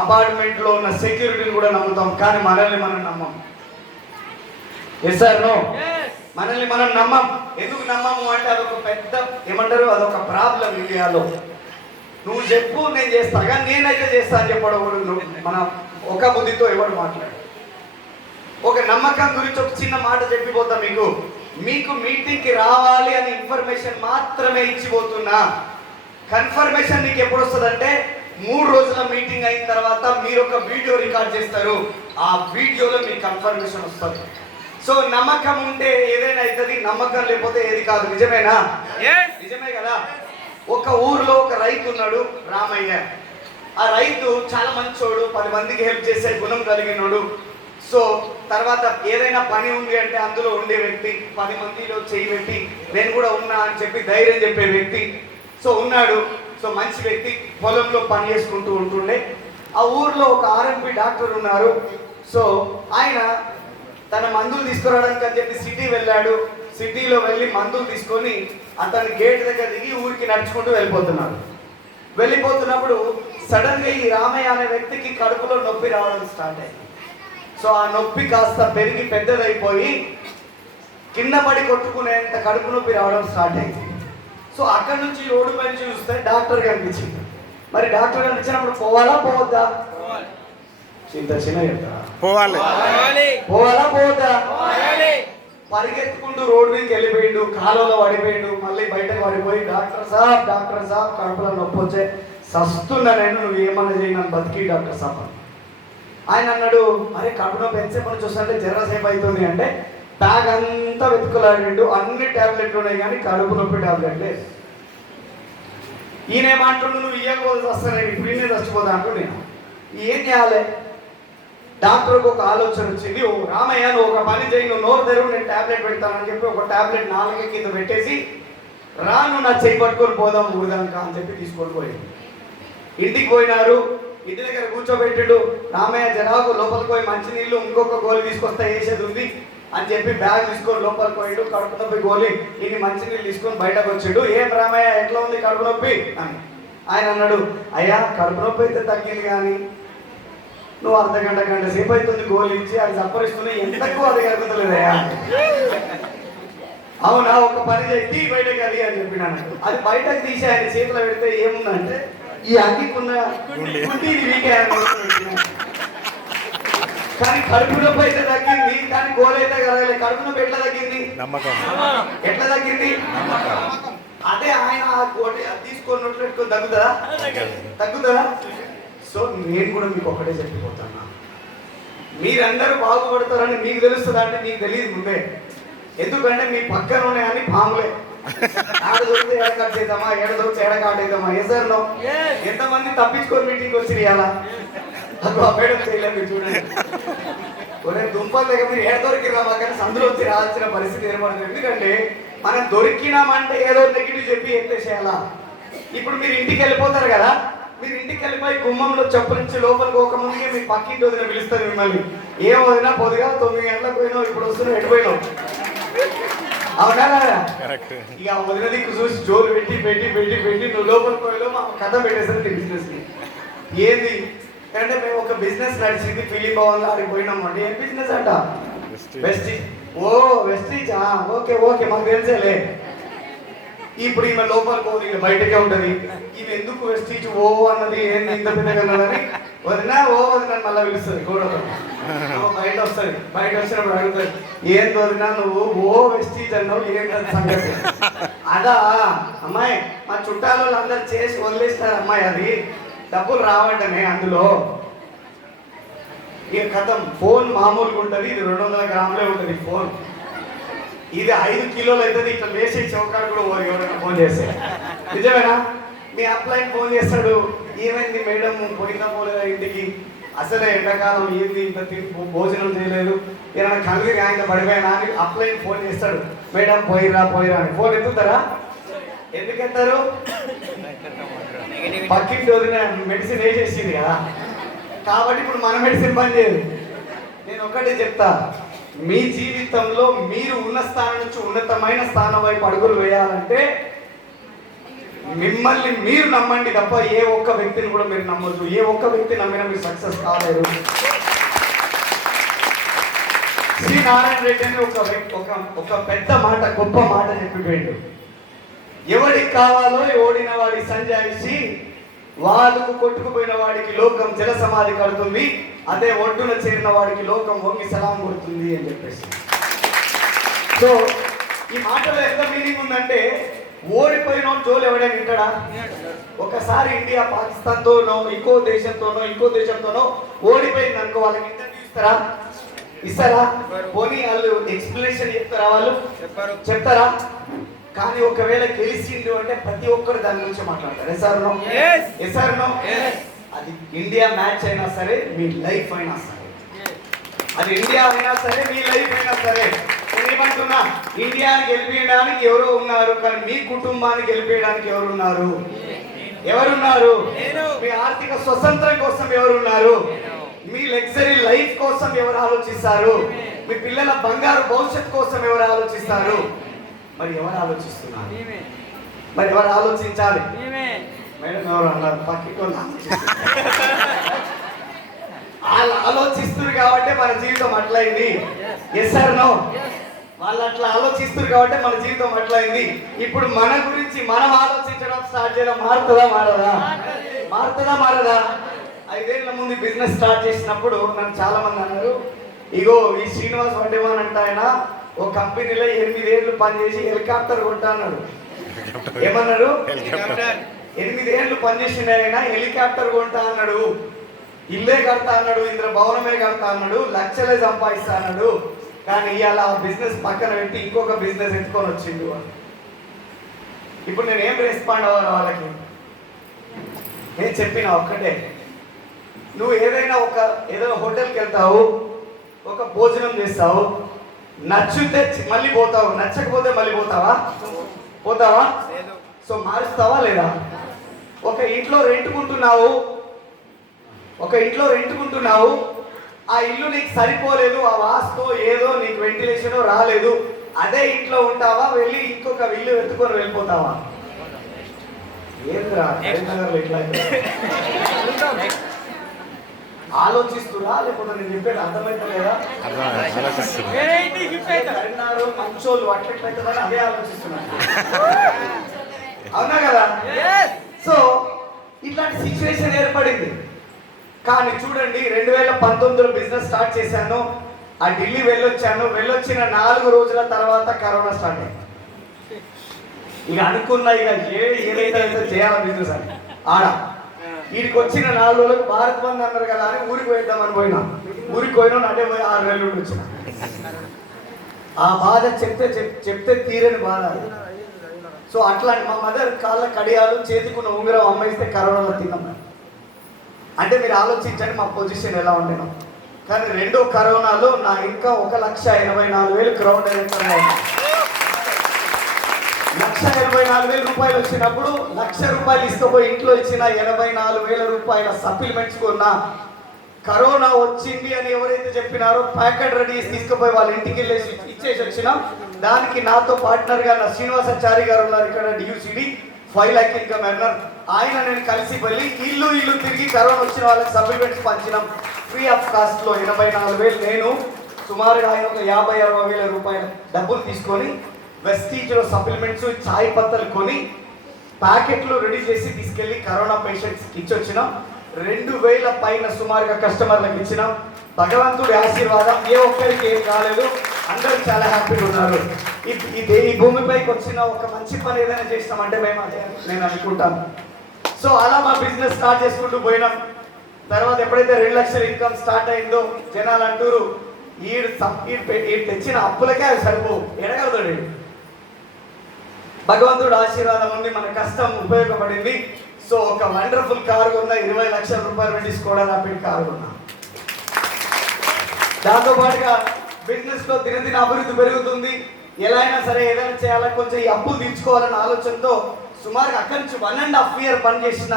అపార్ట్మెంట్లో ఉన్న సెక్యూరిటీని కూడా నమ్ముతాం. కానీ మనల్ని మనం నమ్మం. Yes sir no? మనల్ని మనం నమ్మం. ఎందుకు నమ్మము అంటే అదొక పెద్ద ఏమంటారు, అదొక ప్రాబ్లం ఇండియాలో. నువ్వు చెప్పు నేను చేస్తా, కానీ నేనైతే చేస్తా అని చెప్పడం మన ఒక బుద్ధితో ఎవరు మాట్లాడు. ఒక నమ్మకం గురించి ఒక చిన్న మాట చెప్పిపోతా మీకు మీటింగ్కి రావాలి అని ఇన్ఫర్మేషన్ మాత్రమే ఇచ్చిపోతున్నా. కన్ఫర్మేషన్ నీకు ఎప్పుడు వస్తుందంటే 3 రోజుల మీటింగ్ అయిన తర్వాత మీరు ఒక వీడియో రికార్డ్ చేస్తారు. ఆ వీడియోలో మీకు కన్ఫర్మేషన్ వస్తుంది. సో నమ్మకం ఉంటే ఏదైనా అవుతుంది, నమ్మకం లేకపోతే ఏది కాదు. నిజమేనా? నిజమే కదా. ఒక ఊర్లో ఒక రైతు ఉన్నాడు, రామయ్య. ఆ రైతు చాలా మంచోడు, 10 మందికి హెల్ప్ చేసే గుణం కలిగినోడు. సో తర్వాత ఏదైనా పని ఉంది అంటే అందులో ఉండే వ్యక్తి, 10 మందిలో చేయి పెట్టి నేను కూడా ఉన్నా అని చెప్పి ధైర్యం చెప్పే వ్యక్తి. సో ఉన్నాడు. సో మంచి వ్యక్తి, పొలంలో పని చేసుకుంటూ ఉంటుండే. ఆ ఊర్లో ఒక ఆర్ఎంపీ డాక్టర్ ఉన్నారు. సో ఆయన తన మందులు తీసుకురావడానికి అని చెప్పి సిటీ వెళ్ళాడు. సిటీలో వెళ్ళి మందులు తీసుకొని అతని గేట్ దగ్గర దిగి ఊరికి నడుచుకుంటూ వెళ్ళిపోతున్నప్పుడు సడన్గా ఈ రామయ్య అనే వ్యక్తికి కడుపులో నొప్పి రావడం స్టార్ట్ అయింది. సో ఆ నొప్పి కాస్త పెరిగి పెద్దదైపోయి కింద పడి కొట్టుకునేంత కడుపు నొప్పి రావడం స్టార్ట్ అయింది. సో అక్కడి నుంచి రోడ్డు పైన చూస్తే డాక్టర్ కనిపించింది. మరి డాక్టర్ కనిపించినప్పుడు పోవాలా పోవద్దా? చింత చిన్న పోవాలా పోవద్దా? పరిగెత్తుకుంటూ రోడ్డు మీదకి వెళ్ళిపోయిండు, కాలువలో పడిపోయిండు. మళ్ళీ బయటకు పడిపోయి డాక్టర్ సాబ్ కడుపులో నొప్పి వచ్చే సస్తున్నా నేను, నువ్వు ఏమన్నా చేయి నన్ను బతికి డాక్టర్ సాబ్. ఆయన అన్నాడు, అరే కడుపు నొప్పి ఎంతసేపు నుంచి చూస్తుంటే జరసేపు అవుతుంది అంటే బ్యాగ్ అంతా వెతుకులాడిండు. అన్ని ట్యాబ్లెట్లు ఉన్నాయి కానీ కడుపు నొప్పి ట్యాబ్లెట్లే. ఈయన ఏమంటుండు, నువ్వు ఇయ్యకపోతే వస్తాను ఇప్పుడు ఈయనే చచ్చిపోతా అంటూ. నేను ఏం చేయాలి? డాక్టర్కి ఒక ఆలోచన వచ్చింది. ఓ రామయ్య, నువ్వు ఒక పని చేయి, నువ్వు నోరు తెరువు, నేను ట్యాబ్లెట్ పెడతానని చెప్పి ఒక ట్యాబ్లెట్ 4 కింద పెట్టేసి రాను నా చేయి పట్టుకొని పోదాం ఊరిదాకా అని చెప్పి తీసుకొని పోయింది. ఇంటికి పోయినారు. ఇంటి దగ్గర కూర్చోబెట్టాడు. రామయ్య జరాకు లోపలికి పోయి మంచినీళ్ళు ఇంకొక గోలి తీసుకొస్తా వేసేది ఉంది అని చెప్పి బ్యాగ్ తీసుకొని లోపలికి పోయాడు. కడుపు నొప్పి గోలి ఇన్ని మంచినీళ్ళు తీసుకొని బయటకు వచ్చాడు. ఏం రామయ్య ఎట్లా ఉంది కడుపు నొప్పి అని. ఆయన అన్నాడు, అయ్యా కడుపు నొప్పి అయితే తగ్గింది కానీ నువ్వు గంట సేపు అవుతుంది గోలు ఇచ్చి అది సప్పరిస్తుంది, ఎంతకు అది కలుగుతలేదయ్యా. అవునా, ఒక పని చేసి బయటకు అది అని చెప్పినాను. అది బయటకు తీసి ఆయన చేతిలో పెడితే ఏముందంటే ఈ అంగికున్న గుండి వీకే. కానీ కడుపు నొప్పి అయితే తగ్గింది, కానీ గోలు అయితే కలగలేదు. కడుపు నొప్పి ఎట్లా తగ్గింది? ఎట్లా తగ్గింది? అదే ఆయన తీసుకొని నోట్లు పెట్టుకొని తగ్గుతుందా? సో నేను కూడా మీకు ఒకటే చెప్పిపోతున్నా, మీరందరూ బాగుపడతారని మీకు తెలుస్తుందా అంటే మీకు తెలియదు ముందే. ఎందుకంటే మీ పక్కన ఉన్నాయి అన్ని పాములే. ఆడ దొరికితే ఏడ కట్ చేద్దామా, ఏడ దొరికితే ఏడ కాట్ చేద్దామా. ఏసారులో ఎంతమంది తప్పించుకొని మీటింగ్ వచ్చి ఇవ్వాలా? అది అభ్యర్థం చేయలేదు. మీరు చూడండి, కొన్ని దుంపలు లేక మీరు ఏడ దొరికిరామా కానీ సందులో వచ్చి రావాల్సిన పరిస్థితి ఏర్పడుతుంది. ఎందుకంటే మనం దొరికినామంటే ఏదో నెగిటివ్ చెప్పి ఎత్తేసేయాలా. ఇప్పుడు మీరు ఇంటికి వెళ్ళిపోతారు కదా, మీరు ఇంటికి వెళ్ళిపోయి గుమ్మంలో చెప్పరించి లోపలికి ఒక ముందుకే మీ పక్కింటి వదిన పిలుస్తారు మిమ్మల్ని. ఏం వదినా పొద్దుగా 9 గంటలకు పోయినావు, ఇప్పుడు వస్తున్నావు, ఎటుపోయినావు? అవునా? ఇక వదిన దిక్కు చూసి జోలు పెట్టి నువ్వు లోపలికి పోయిలో మా కథ పెట్టేసారు బిజినెస్ ని. ఏంది అంటే మేము ఒక బిజినెస్ నడిచింది ఫిలిం భవన్లో ఆడికి పోయినాం అంటే. ఏం బిజినెస్ అంట? వెస్టీజ్. ఓ వెస్టీజ్, ఓకే మాకు తెలిసేలే. ఇప్పుడు ఈమె లోపలికి పోదు, ఈమె బయటకే ఉంటది. ఈమె ఎందుకు వెస్టీజ్ ఓ అన్నది ఏంది ఇంత పెద్దగా అన్నదని వదినా మళ్ళీ పిలుస్తుంది గోడతో. బయట వస్తుంది, బయట వచ్చినప్పుడు అడుగుతుంది, ఏం వదినా నువ్వు ఓ వెస్టీజ్ అన్నావు, ఏం సంగతి? అదా అమ్మాయి, మా చుట్టాలు అందరు చేసి వదిలేస్తారు అమ్మాయి, అది డబ్బులు రావటమే అందులో. ఇక కథం ఫోన్ మామూలుగా ఉంటుంది, ఇది 200 గ్రాములే ఉంటుంది ఫోన్. ఇది 5 కిలోలు అవుతుంది. ఇట్లా వేసే చౌకాడు కూడా ఎవరైనా ఫోన్ చేస్తే. నిజమేనా? మీ అప్లైన్ ఫోన్ చేస్తాడు, ఏమైంది మేడం పోయినా పోలేదా ఇంటికి, అసలే ఎండాకాలం ఏంది ఇంత భోజనం చేయలేదు, ఏమైనా కలిగి ఆయన పడిపోయినా అని అప్లైన్ ఫోన్ చేస్తాడు, మేడం పోయిరా అని. ఫోన్ ఎత్తుతారా? ఎందుకు ఎత్తారు? పక్కింటి వదిన మెడిసిన్ వేసేసింది కదా, కాబట్టి ఇప్పుడు మన మెడిసిన్ పని చేయదు. నేను ఒకటే చెప్తా, మీ జీవితంలో మీరు ఉన్న స్థానం నుంచి ఉన్నతమైన స్థానం వైపు అడుగులు వేయాలంటే మిమ్మల్ని మీరు నమ్మండి తప్ప ఏ ఒక్క వ్యక్తిని కూడా మీరు నమ్మొద్దు. ఏ ఒక్క వ్యక్తి నమ్మినా మీరు సక్సెస్ కాలేరు. శ్రీ నారాయణ రెడ్డి అని ఒక పెద్ద మాట, గొప్ప మాట చెప్పిపోయిండు. ఎవడికి కావాలో ఓడిన వాడి సంజాయిషి, వాళ్ళకు కొట్టుకుపోయిన వాడికి లోకం జల సమాధి కడుతుంది, అదే ఒడ్డున చేరిన వాడికి లోకం వంగి సలాం కొడుతుంది అని చెప్పేసి. సో ఈ మాటలో ఎంత మీనింగ్ ఉందంటే, ఓడిపోయిన జోలు ఎవడైనా వింటాడా? ఒకసారి ఇండియా పాకిస్తాన్తోనో ఇంకో దేశంతోనో ఓడిపోయింది అనుకో, వాళ్ళకి ఇంటర్వ్యూ ఇస్తారా? పోనీ వాళ్ళు ఎక్స్ప్లెనేషన్ చెప్తారా? వాళ్ళు చెప్తారా? కానీ ఒకవేళ గెలిచిండు అంటే ప్రతి ఒక్కరు దాని గురించి మాట్లాడతారు. ఎస్ఆర్ నో? అది ఇండియా మ్యాచ్ అయినా సరే, మీ లైఫ్ అయినా సరే, అది ఇండియా అయినా సరే, మీ లైఫ్ అయినా సరే. నేనేమంటున్నా, ఇండియాని గెలిపించడానికి ఎవరో ఉన్నారు, కానీ మీ కుటుంబాన్ని గెలిపించడానికి ఎవరున్నారు? మీ ఆర్థిక స్వతంత్రం కోసం ఎవరున్నారు? మీ లగ్జరీ లైఫ్ కోసం ఎవరు ఆలోచిస్తారు? మీ పిల్లల బంగారు భవిష్యత్ కోసం ఎవరు ఆలోచిస్తారు? మరి ఎవరు ఆలోచిస్తున్నారు? మరి ఎవరు ఆలోచించాలి? మేడం ఎవరు అన్నారు? పక్కింటి వాళ్ళు ఆలోచిస్తున్నారు కాబట్టి మన జీవితం అట్లయింది. SR no? వాళ్ళు అట్లా ఆలోచిస్తున్నారు కాబట్టి మన జీవితం అట్లయింది. ఇప్పుడు మన గురించి మనం ఆలోచించడం స్టార్ట్ చేయడం మారుతుందా మారదా? 5 ఏళ్ల ముందు బిజినెస్ స్టార్ట్ చేసినప్పుడు నన్ను చాలా మంది అన్నారు, ఇగో ఈ శ్రీనివాస్ వడ్డేవాన్ అంటే ఆయన ఓ కంపెనీలో 8 ఏళ్ళు పనిచేసి హెలికాప్టర్ కొంటా అన్నాడు. ఏమన్నాడు? 8 ఏళ్ళు పనిచేసిన ఆయన హెలికాప్టర్ కొంటా అన్నాడు, ఇల్లే కడతా అన్నాడు, ఇంద్ర భవనమే కడతా అన్నాడు, లక్షలే సంపాదిస్తా అన్నాడు. కానీ ఇవాళ ఆ బిజినెస్ పక్కన పెట్టి ఇంకొక బిజినెస్ ఎత్తుకొని వచ్చిండు. ఇప్పుడు నేను ఏం రెస్పాండ్ అవ్వాలి వాళ్ళకి? నేను చెప్పిన ఒక్కటే, నువ్వు ఏదైనా హోటల్కి వెళ్తావు, ఒక భోజనం చేస్తావు, నచ్చితే మళ్ళీ పోతావు, నచ్చకపోతే మళ్ళీ పోతావా? సో మారుస్తావా లేదా? ఒక ఇంట్లో రెంట్కుంటున్నావు, ఆ ఇల్లు నీకు సరిపోలేదు, ఆ వాస్తు ఏదో నీకు వెంటిలేషన్ రాలేదు, అదే ఇంట్లో ఉంటావా, వెళ్ళి ఇంకొక ఇల్లు ఎత్తుకొని వెళ్ళిపోతావా? ఏంద్రా ఇట్లా ఆలోచిస్తురా? లేకపోతే నేను చెప్పేది అర్థమైతలేదా? మంచోళ్ళు అట్లెట్లయితుందని అదే ఆలోచిస్తున్నారు. అవునా కదా? సో ఇట్లాంటి సిచ్యువేషన్ ఏర్పడింది. కానీ చూడండి, 2019లో బిజినెస్ స్టార్ట్ చేశాను, ఆ ఢిల్లీ వెళ్ళొచ్చిన 4 రోజుల తర్వాత కరోనా స్టార్ట్ అయింది. ఇక అనుకున్నా, ఏదైతే చేయాలి బిజినెస్ అని ఆడ వీడికి వచ్చిన 4 రోజులకు భారత్ బంద్ అన్నారు కదా అని ఊరికి పోయిద్దామని పోయినా. ఊరికి పోయినా అటే పోయి 6 నెలలు నుండి వచ్చిన. ఆ బాధ చెప్తే తీరని బాధ. సో అట్లా మా మదర్ కాళ్ళ కడియాలు, చేతికున్న ఉంగరం అమ్మాయిస్తే కరోనాలో తిన్నాం. అంటే మీరు ఆలోచించండి మా పొజిషన్ ఎలా ఉండేనా. కానీ రెండో కరోనాలో నా ఇంకా 1,84,000 క్రౌడ్ అయిపోయినాయి. 1,84,000 రూపాయలు వచ్చినప్పుడు 1,00,000 రూపాయలు ఇసుకపోయి ఇంట్లో ఇచ్చిన 84,000 రూపాయల సప్లిమెంట్స్ కొన్నా. కరోనా వచ్చింది అని ఎవరైతే చెప్పినారో ప్యాకెట్ రెడీ చేసి తీసుకుపోయి వాళ్ళ ఇంటికి వెళ్ళేసి ఇచ్చేసి వచ్చినాం. దానికి నాతో పార్ట్నర్గా నా శ్రీనివాసాచారి గారు ఉన్నారు, ఇక్కడ డియూసిడి 5 lakh ఇన్కమ్ ఎర్నర్. ఆయన నేను కలిసి వెళ్ళి ఇల్లు తిరిగి కరోనా వచ్చిన వాళ్ళకి సప్లిమెంట్స్ పంచినాం ఫ్రీ ఆఫ్ కాస్ట్లో. 84,000 నేను సుమారుగా ఆయన ఒక 50,000-60,000 రూపాయల డబ్బులు తీసుకొని వెస్టీజ్లో సప్లిమెంట్స్, చాయ్ పత్తలు కొని ప్యాకెట్లు రెడీ చేసి తీసుకెళ్ళి కరోనా పేషెంట్స్కి ఇచ్చొచ్చినాం. 2,000 పైన సుమారుగా కస్టమర్లకు ఇచ్చినాం. భగవంతుడి ఆశీర్వాదం, ఏ ఒక్కరికి ఏం కాలేదు, అందరూ చాలా హ్యాపీగా ఉన్నారు. ఈ భూమిపైకి వచ్చిన ఒక మంచి పని ఏదైనా చేసినామంటే నేను అనుకుంటాను. సో అలా మా బిజినెస్ స్టార్ట్ చేసుకుంటూ పోయినాం. తర్వాత ఎప్పుడైతే 2 లక్షల ఇన్కమ్ స్టార్ట్ అయిందో జనాలు అంటారు, ఈడు తెచ్చిన అప్పులకే అది సరిపో ఎడగలుగుతాడు. భగవంతుడు ఆశీర్వాదం ఉంది, మన కష్టం ఉపయోగపడింది. సో ఒక వండర్ఫుల్ కారు కొన్నా, 20 లక్షల రూపాయలు పెట్టి స్కోడా ర్యాపిడ్ కారు కొన్నా. దాంతో పాటుగా బిజినెస్ లో దినదిన అభివృద్ధి పెరుగుతుంది. ఎలా అయినా సరే ఏదైనా చేయాలని కొంచెం ఈ అప్పులు తీర్చుకోవాలన్న ఆలోచనతో సుమారుగా అక్కడి నుంచి 1.5 year పనిచేసిన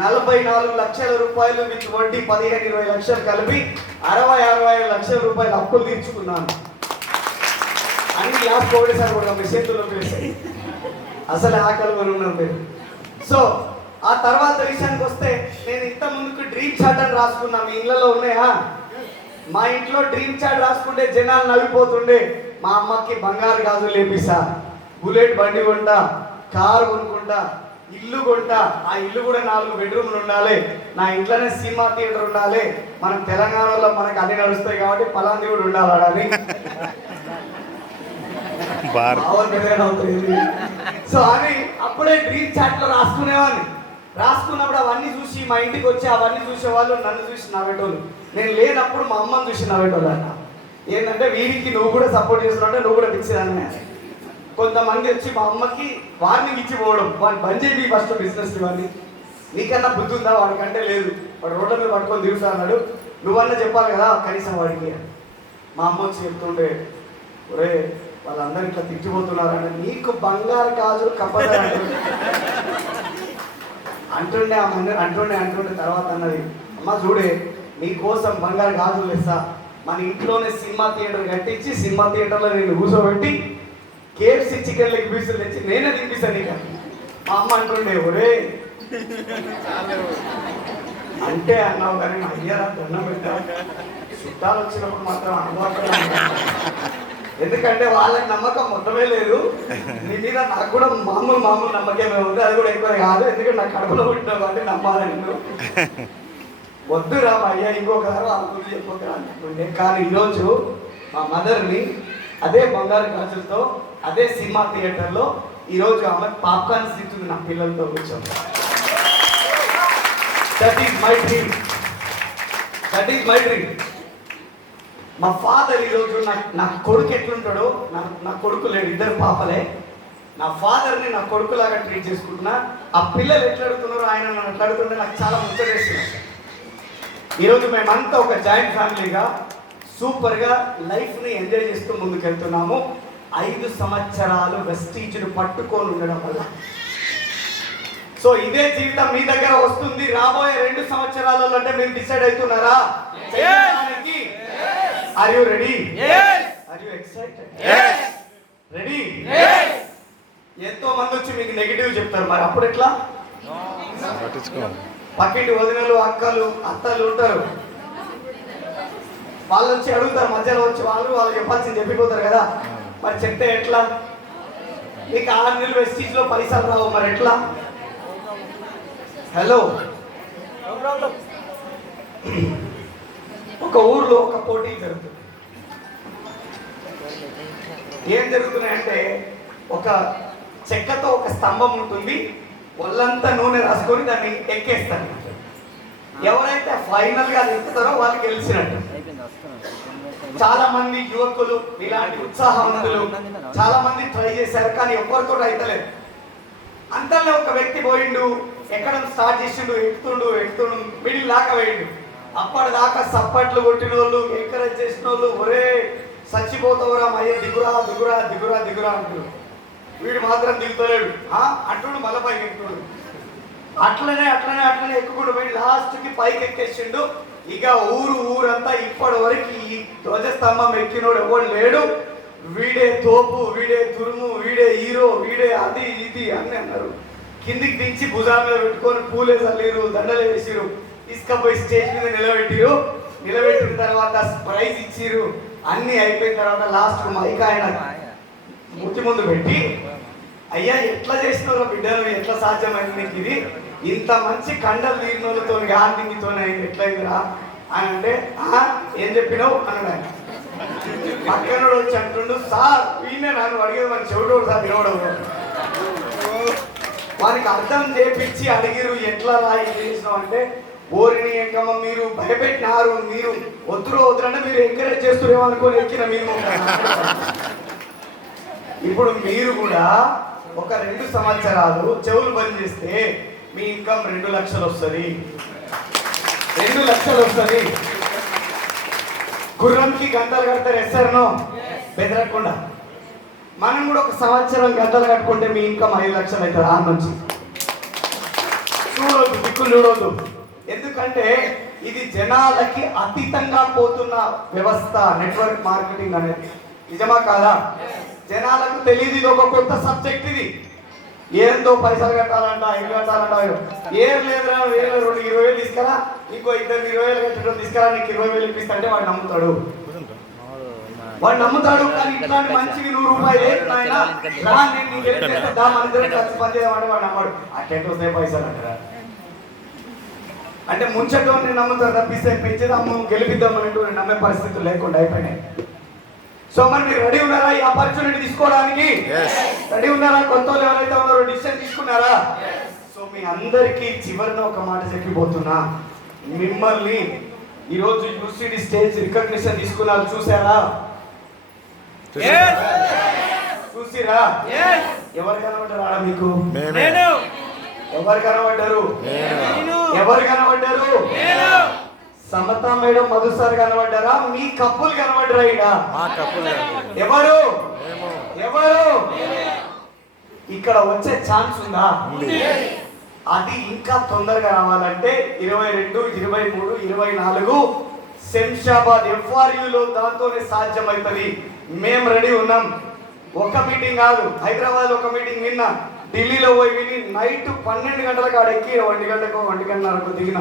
44 లక్షల రూపాయలు విత్ వడ్డీ 15-20 లక్షలు కలిపి 60-65 లక్షల రూపాయలు అప్పులు తీర్చుకున్నాను. అన్ని గ్లాస్ పోగేసారు కూడా మీ చేతుల్లో వేసాయి. అసలు ఆకలి కొని ఉన్నారు మీరు. సో ఆ తర్వాత విషయానికి వస్తే, నేను ఇంత ముందుకు డ్రీమ్ చార్ట్ అని రాసుకున్నా. మీ ఇళ్ళలో ఉన్నాయా? మా ఇంట్లో డ్రీమ్ చార్ట్ రాసుకుంటే జనాలు నవ్విపోతుండే. మా అమ్మకి బంగారు గాజులు లేపిస్తా, బుల్లెట్ బండి కొంటా, కారు కొనుక్కుంటా, ఇల్లు కొంటా, ఆ ఇల్లు కూడా 4 బెడ్రూమ్లు ఉండాలి, నా ఇంట్లోనే సినిమా థియేటర్ ఉండాలి, మనం తెలంగాణలో మనకు అన్ని నడుస్తాయి కాబట్టి పలాంది కూడా ఉండాలని. సో అని అప్పుడే డ్రీమ్ చాట్ లో రాసుకునేవాడిని. రాసుకున్నప్పుడు అవన్నీ చూసి మా ఇంటికి వచ్చి అవన్నీ చూసేవాళ్ళు, నన్ను చూసి నవ్వేటోళ్ళు. నేను లేనప్పుడు మా అమ్మని చూసి నవ్వేటోళ్ళు అన్న. ఏంటంటే వీరికి నువ్వు కూడా సపోర్ట్ చేస్తున్నావు అంటే నువ్వు కూడా పిచ్చేదాన్ని. కొంతమంది వచ్చి మా అమ్మకి వార్నింగ్ ఇచ్చి పోవడం, వాడిని బంద్ చేయి ఫస్ట్ బిజినెస్ ఇవన్నీ, నీకన్నా బుద్ధి ఉందా? వాడికంటే లేదు, వాడు రోడ్ల మీద పట్టుకొని తిరుగుతా అన్నాడు, నువ్వన్నా చెప్పాలి కదా కనీసం వాడికి. మా అమ్మ వచ్చి చెప్తుండే, ఒరే వాళ్ళందరూ ఇట్లా తిట్టిపోతున్నారంటే నీకు బంగారు గాజులు కంపల్సరీ అంటుండే. అంటుండే తర్వాత అన్నది, అమ్మ చూడే నీకోసం బంగారు గాజులు ఇస్తా, మన ఇంట్లోనే సినిమా థియేటర్ కట్టించి సినిమా థియేటర్లో నేను కూర్చోబెట్టి KFC చికెన్ లెగ్ పీసులు తెచ్చి నేనే తినిపిస్తాను నీకు. మా అమ్మ అంటుండే, ఒరే అంటే అన్నావు కానీ అయ్యారా దండం పెట్టా, చుట్టాలు వచ్చినప్పుడు మాత్రం అనుభవం. ఎందుకంటే వాళ్ళకి నమ్మకం మొత్తమే లేదు నీ మీద. నాకు కూడా మామూలు నమ్మకమే ఉంది, అది కూడా ఎక్కువ కాదు. ఎందుకంటే నాకు కడుపులో పుట్టినావు కాబట్టి నమ్మాలి నిన్ను. వద్దురా మా అయ్యా ఇంకొకసారి వాళ్ళ గురించి చెప్పొద్దురా అనుకుంటుండే. కానీ ఈరోజు మా మదర్ని అదే బంగారు గాజులతో అదే సినిమా థియేటర్లో ఈరోజు ఆమె పాప్కార్న్ తింటుంది నా పిల్లలతో కూర్చొని. That is my dream. మా ఫాదర్ ఈరోజు నా కొడుకు ఎట్లుంటాడో, నా కొడుకు లేడు, 2 పాపలే. నా ఫాదర్ని నా కొడుకులాగా ట్రీట్ చేసుకుంటున్నా. ఆ పిల్లలు ఎట్లా అడుగుతున్నారో ఆయన నన్ను అట్లా అడుగుతుంటే నాకు చాలా ముచ్చటేస్తుంది. ఈరోజు మేమంతా ఒక జాయింట్ ఫ్యామిలీగా సూపర్గా లైఫ్ని ఎంజాయ్ చేస్తూ ముందుకెళ్తున్నాము. 5 సంవత్సరాలు వెస్టీజ్ను పట్టుకొని ఉండడం వల్ల. సో ఇదే జీవితం మీ దగ్గర వస్తుంది రాబోయే 2 సంవత్సరాలలో. అంటే మీరు డిసైడ్ అవుతున్నారా? Are you ready? Yes. Are you excited? Yes. Ready? Yes. ఎంతో మంది వచ్చి మీకు నెగటివ్ చెప్తారు, మరి అప్పుడు ఎట్లా? పక్కింటి వదినలు, అక్కలు, అత్తలు ఉంటారు, వాళ్ళు వచ్చి అడుగుతారు, మధ్యలో వచ్చి వాళ్ళు చెప్పాల్సింది చెప్పిపోతారు కదా. మరి చెప్తే ఎట్లా? మీకు 6 నెలలు వెస్టీజ్లో పైసలు రావు, మరి ఎట్లా? హలో, ఒక ఊర్లో ఒక పోటీ జరుగుతుంది. ఏం జరుగుతున్నాయంటే, ఒక చెక్కతో ఒక స్తంభం ఉంటుంది, వాళ్ళంతా నూనె రాసుకొని దాన్ని ఎక్కేస్తారు. ఎవరైతే ఫైనల్ గా ఎక్కుతారో వాళ్ళు గెలిచినట్టు. చాలా మంది యువకులు, ఇలాంటి ఉత్సాహవంతులు చాలా మంది ట్రై చేశారు, కానీ ఎవరితో అయితలేదు. అంతలో ఒక వ్యక్తి పోయిండు, ఎక్కడం స్టార్ట్ చేసిండు, ఎక్కుతుండు మిడిల్ దాకా పోయిండు. అప్పటిదాకా సప్పట్లు కొట్టిన వాళ్ళు, ఎంకరేజ్ చేసిన వాళ్ళు, ఒరే చచ్చిపోతావురా మయ్య, దిగురా అంటారు. వీడు మాత్రం దిగుతలేడు అంటుడు, మళ్ళీ పైకి ఎక్కుతుడు. అట్లనే ఎక్కుకుంటూ పోయి లాస్ట్కి పైకి ఎక్కేసిండు. ఇక ఊరంతా ఇప్పటి వరకు ఈ ధ్వజస్తంభం ఎక్కినోడు ఎవడు లేడు. వీడే తోపు, వీడే తురుము, వీడే హీరో, వీడే అది ఇది అని అన్నారు. కిందికి దించి భుజాల మీద పెట్టుకొని పూలే చల్లిరు, దండలు వేసిరు, తీసుకపోయి స్టేజ్ మీద నిలబెట్టిన తర్వాత ప్రైజ్ ఇచ్చిరు. అన్ని అయిపోయిన తర్వాత లాస్ట్ మైక్ ఆయన ముట్టి ముందు పెట్టి, అయ్యా ఎట్లా చేసినారో బిడ్డలు, ఎట్లా సాధ్యమైంది నీకు ఇది? ఇంత మంచి కండలు తీరినోళ్ళతో గాంధీతో ఎట్లయిందిరా అని అంటే, ఏం చెప్పినావు అన్నాడు ఆయన. పక్కనోడు వచ్చి అంటుండు, సార్ వీనే నన్ను అడిగేది మన చెవిటోడు సార్ వినోడవు. వారికి అర్థం చేపించి అడిగిరు, ఎట్లా ఇది చేసినావు అంటే, ఓరిని ఎంకమ్మ మీరు భయపెట్టినారు, మీరు వద్దురంటే మీరు ఎంకరేజ్ చేస్తురేమో అనుకోని ఎక్కిన మేము. ఇప్పుడు మీరు కూడా ఒక 2 సంవత్సరాలు చెవులు బంద్ చేస్తే మీ ఇన్కమ్ 2 లక్షలు వస్తుంది. 2 లక్షలు వస్తుంది. గుర్రంకి గంటలు కడతారు ఎస్ఆర్నో బెదరకుండా. మనం కూడా ఒక సంవత్సరం గంటలు కట్టుకుంటే మీ ఇన్కమ్ 5 లక్షలు అవుతుంది. ఆ నుంచి చూడొద్దు, దిక్కులు చూడొద్దు. ఎందుకంటే ఇది జనాలకి అతీతంగా పోతున్న వ్యవస్థ నెట్వర్క్ మార్కెటింగ్ అనేది. నిజమా కాదా? జనాలకు తెలియదు, ఇది ఒక కొత్త సబ్జెక్ట్. ఇది ఏందో పైసలు కట్టాలంట, ఇల్లు కట్టాలంట. ఏం లేదురా, 20,000 తీసుకురా, ఇంకో 20,000 కట్టడం తీసుకురా, నీకు 20,000 ఇప్పిస్తంటే వాడు నమ్ముతాడు. కానీ ఇట్లాంటి మంచికి 100 రూపాయలు కలిసి పనిచేయమంటే వాడు నమ్మాడు. అట్టెంట్ వస్తాయి పైసలు అంటారా? అంటే ముంచటం నేను నమ్ముతారు తప్పిస్తే పెంచేదాము గెలిపిద్దామన్నట్టు నేను నమ్మే పరిస్థితులు లేకుండా అయిపోయినాయి. సో మరి మీరు రెడీ ఉన్నారా ఈ ఆపర్చునిటీ తీసుకోవడానికి? రెడీ ఉన్నారా? కొత్త వాళ్ళు ఎవరైతే ఉన్నారో డిసిషన్ తీసుకున్నారా? సో మీ అందరికీ చివరిన ఒక మాట చెప్పిపోతున్నా, మిమ్మల్ని ఈరోజు యూసిడి స్టేజ్ రికగ్నిషన్ తీసుకున్నారు. చూసారా? చూసిరా? ఎవరు కనబడ్డారా మీకు? ఎవరు కనబడ్డారు? ఎవరు కనబడ్డారు? సమత మేడం, మధు సార్ కనబడ్డారా? మీ కప్పులు కనబడ్డారా? ఎవరు ఎవరు ఇక్కడ వచ్చే ఛాన్స్ ఉందా? అది ఇంకా తొందరగా రావాలంటే 22, 23, 24 శంషాబాద్ FRUలో దాంతోనే సాధ్యమవుతుంది. మేము రెడీ ఉన్నాం. ఒక మీటింగ్ కాదు, హైదరాబాద్ ఒక మీటింగ్ విన్నా, ఢిల్లీలో పోయి విని నైట్ 12 గంటల కాడ ఎక్కి 1 గంటకు 1:30కు దిగిన.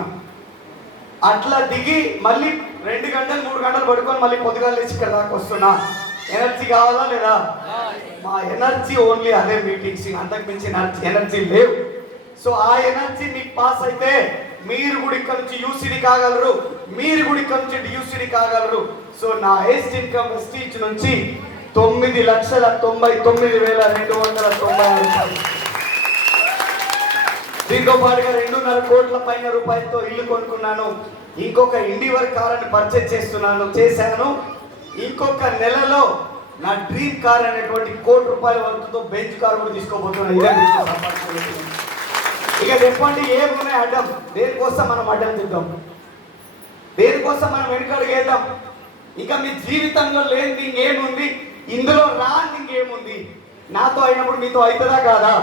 అట్లా దిగి మళ్ళీ 2 గంటలు 3 గంటలు పడుకొని మళ్ళీ పొద్దుగాల లేచి ఇక్కడ దాకా వస్తున్నా. ఎనర్జీ కావాలా లేదా? మా ఎనర్జీ ఓన్లీ అదే మీటింగ్స్, అంతకు మించి ఎనర్జీ లేవు. సో ఆ ఎనర్జీ మీకు పాస్ అయితే మీరు కూడా ఇక్కడ నుంచి యూసిడి కాగలరు, మీరు కూడా ఇక్కడ నుంచి డియూసిడి కాగలరు. సో నా హైయెస్ట్ ఇన్కమ్ వెస్టీజ్ నుంచి 9,99,296. దీంతో పాటుగా 2.5 కోట్ల పైన రూపాయలతో ఇల్లు కొనుక్కున్నాను. ఇంకొక ఇండివర్ కార్ పర్చేజ్ చేశాను. ఇంకొక నెలలో నా డ్రీమ్ కార్ అనేటువంటి 1 కోటి రూపాయల వరకుతో బెంచ్ కార్ కూడా తీసుకోబోతున్నాను. ఇక చెప్పండి, ఏమున్నాయి అడ్డం? దేనికోసం మనం అడ్డం తిద్దాం? దేనికోసం మనం వెనుకడుగేద్దాం? ఇక మీ జీవితంలో లేనిది ఇంకేముంది? ఇందులో రాని ఇంకేముంది? నాతో అయినప్పుడు మీతో అవుతుందా కాదా?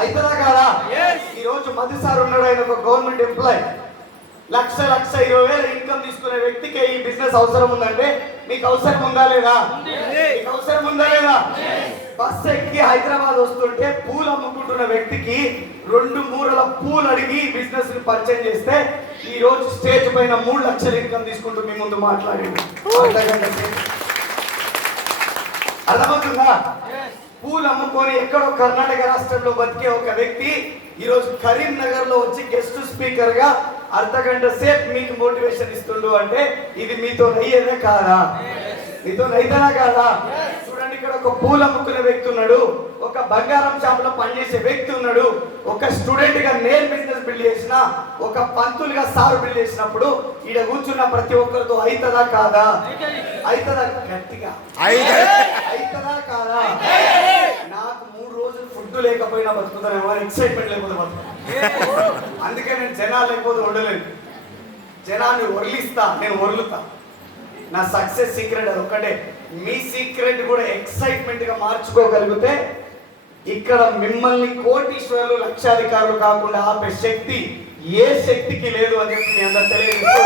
అవుతుందా కాదా? ఈరోజు మధు సార్ ఉన్నాడు, ఆయన ఒక గవర్నమెంట్ ఎంప్లాయ్. 1,20,000 ఇన్కమ్ తీసుకునే వ్యక్తికి ఈ బిజినెస్ అవసరం ఉందంటే మీకు అవసరం ఉందా లేదా? మీకు అవసరం ఉందా లేదా? బస్సు ఎక్కి హైదరాబాద్ వస్తుంటే పూలు అమ్ముకుంటున్న వ్యక్తికి 2 మూరల పూలు అడిగి బిజినెస్ ని పరిచయం చేస్తే ఈ రోజు స్టేజ్ పైన 3 లక్షల ఇన్కమ్ తీసుకుంటూ మీ ముందు మాట్లాడింది. అర్థమవుతుందా? పూలు అమ్ముకొని ఎక్కడో కర్ణాటక రాష్ట్రంలో బతికే ఒక వ్యక్తి ఈరోజు కరీంనగర్ లో వచ్చి గెస్ట్ స్పీకర్ గా అర్ధగంట సేపు మీకు మోటివేషన్ ఇస్తుండు అంటే ఇది మీతో నయ్యేదే కాదా? మీతో నైతేనా కాదా? చూడండి, ఇక్కడ ఒక పూలు అమ్ముకునే వ్యక్తి ఉన్నాడు, ఒక బంగారం షాపులో పనిచేసే వ్యక్తి ఉన్నాడు, ఒక స్టూడెంట్ గా నేను బిజినెస్ బిల్డ్ చేసిన, ఒక పంతులుగా సార్ బిల్డ్ చేసినప్పుడు ఈడ కూర్చున్న ప్రతి ఒక్కరితో అవుతుందా కాదా? అవుతుందా? గట్టిగా అవుతుందా కాదా? నాకు 3 రోజులు ఫుడ్ లేకపోయినా బతుకుతానేమో, ఎక్సైట్మెంట్ లేకపోతే బతుకుతాను. అందుకే నేను జనాలు లేకపోతే ఉండలేను. జనాన్ని ఒర్లిస్తా, నేను ఒర్లుతా. నా సక్సెస్ సీక్రెట్ అది ఒక్కటే. మీ సీక్రెట్ కూడా ఎక్సైట్మెంట్ గా మార్చుకోగలిగితే ఇక్కడ మిమ్మల్ని కోటీశ్వరులు, లక్షాధికారులు కాకుండా ఆపే శక్తి ఏ శక్తికి లేదు అని చెప్పి మీ అందరూ తెలియజేస్తూ